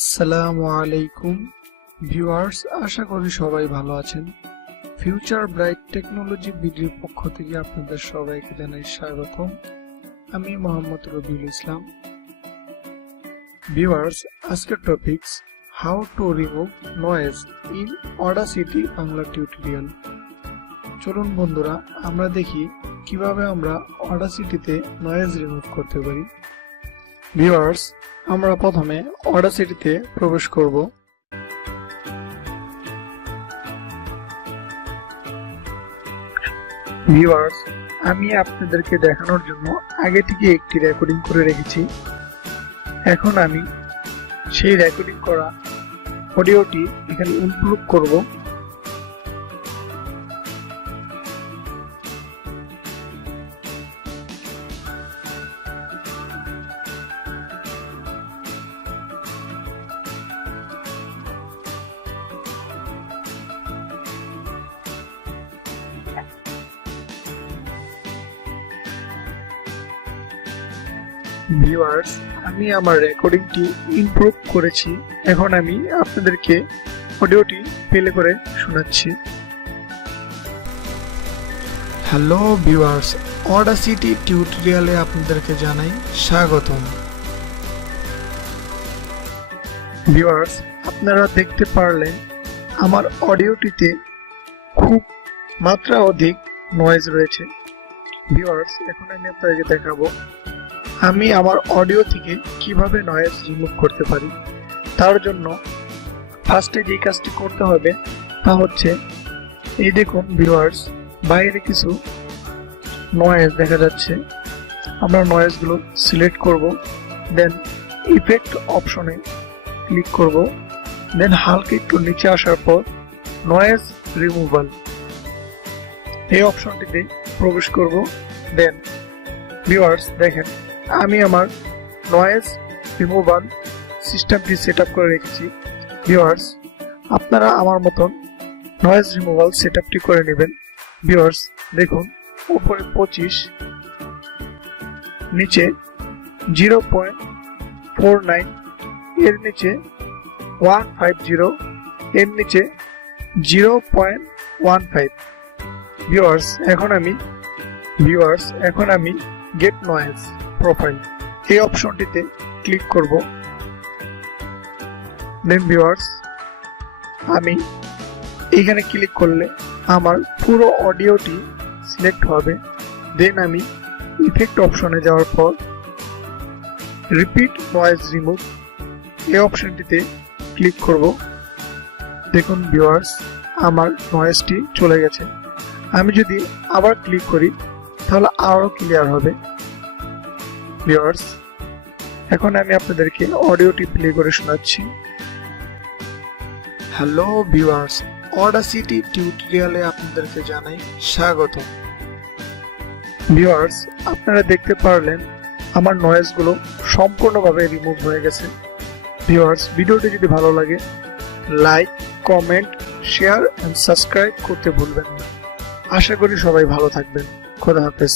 আসসালামু আলাইকুম ভিউয়ার্স, আশা করি সবাই ভালো আছেন। ফিউচার ব্রাইট টেকনোলজি ভিডিওর পক্ষ থেকে আপনাদের সবাইকে জানাই স্বাগতম। আমি মোহাম্মদ রবিউল ইসলাম। ভিউয়ার্স, আজকের topics how to remove noise in Audacity Bangla tutorial. চলুন বন্ধুরা, আমরা দেখি কিভাবে আমরা অডাসিটিতে নয়েজ রিমুভ করতে পারি। ভিউয়ার্স, আমরা প্রথমে অডাসিটিতে প্রবেশ করব। ভিউয়ার্স, আমি আপনাদেরকে দেখানোর জন্য আগে থেকে একটি রেকর্ডিং করে রেখেছি। এখন আমি সেই রেকর্ডিং করা অডিওটি এখানে ইনক্লুড করব। ভিউয়ার্স, আমি আমার রেকর্ডিংটি ইমপ্রুভ করেছি। এখন আমি আপনাদেরকে অডিওটি প্লে করে শোনাচ্ছি। হ্যালো ভিউয়ার্স, অডাসিটি টিউটোরিয়ালে আপনাদেরকে জানাই স্বাগতম। ভিউয়ার্স, আপনারা দেখতে পারলেন আমার অডিওটিতে খুব মাত্রা অধিক নয়েজ রয়েছে। ভিউয়ার্স, এখন আমি আপনাদেরকে দেখাবো আমি আমার অডিও থেকে কিভাবে নয়েজ রিমুভ করতে পারি। তার জন্য ফার্স্টে যে কাজটি করতে হবে তা হচ্ছে, এই দেখুন ভিউয়ার্স, বাইরে কিছু নয়েজ দেখা যাচ্ছে। আমরা নয়েজগুলো সিলেক্ট করব, দেন ইফেক্ট অপশনে ক্লিক করব, দেন হালকা একটু নিচে আসার পর নয়েজ রিমুভাল এই অপশনটিতে প্রবেশ করব। দেন ভিউয়ার্স দেখেন, আমি আমার নয়েজ রিমুভাল সিস্টেমটি সেট আপ করে রেখেছি। ভিউয়ার্স, আপনারা আমার মতন নয়েজ রিমুভাল সেট আপটি করে নেবেন। ভিউয়ার্স দেখুন, উপরে 25, নিচে 0.49, এর নিচে 150, এর নিচে 0.15। ভিউয়ার্স, এখন আমি গেট নয়েজ প্রোফাইল এই অপশনটিতে ক্লিক করব। দেন ভিউয়ার্স, আমি এখানে ক্লিক করলে আমার পুরো অডিওটি সিলেক্ট হবে। দেন আমি ইফেক্ট অপশনে যাওয়ার পর রিপিট নয়েজ রিমুভ এই অপশনটিতে ক্লিক করব। দেখুন ভিউয়ার্স, আমার নয়েজটি চলে গেছে। আমি যদি আবার ক্লিক করি তাহলে আরো ক্লিয়ার হবে। ভিউয়ার্স, এখন আমি আপনাদেরকে অডিওটি প্লে করে শোনাচ্ছি। হ্যালো ভিউয়ার্স, অডাসিটি টিউটোরিয়ালে আপনাদেরকে জানাই স্বাগত। ভিউয়ার্স, আপনারা দেখতে পারলেন আমার নয়েজগুলো সম্পূর্ণভাবে রিমুভ হয়ে গেছে। ভিউয়ার্স, ভিডিওটি যদি ভালো লাগে like, comment, share and subscribe করতে ভুলবেন না। আশা করি সবাই ভালো থাকবেন। খোদা হাফেজ।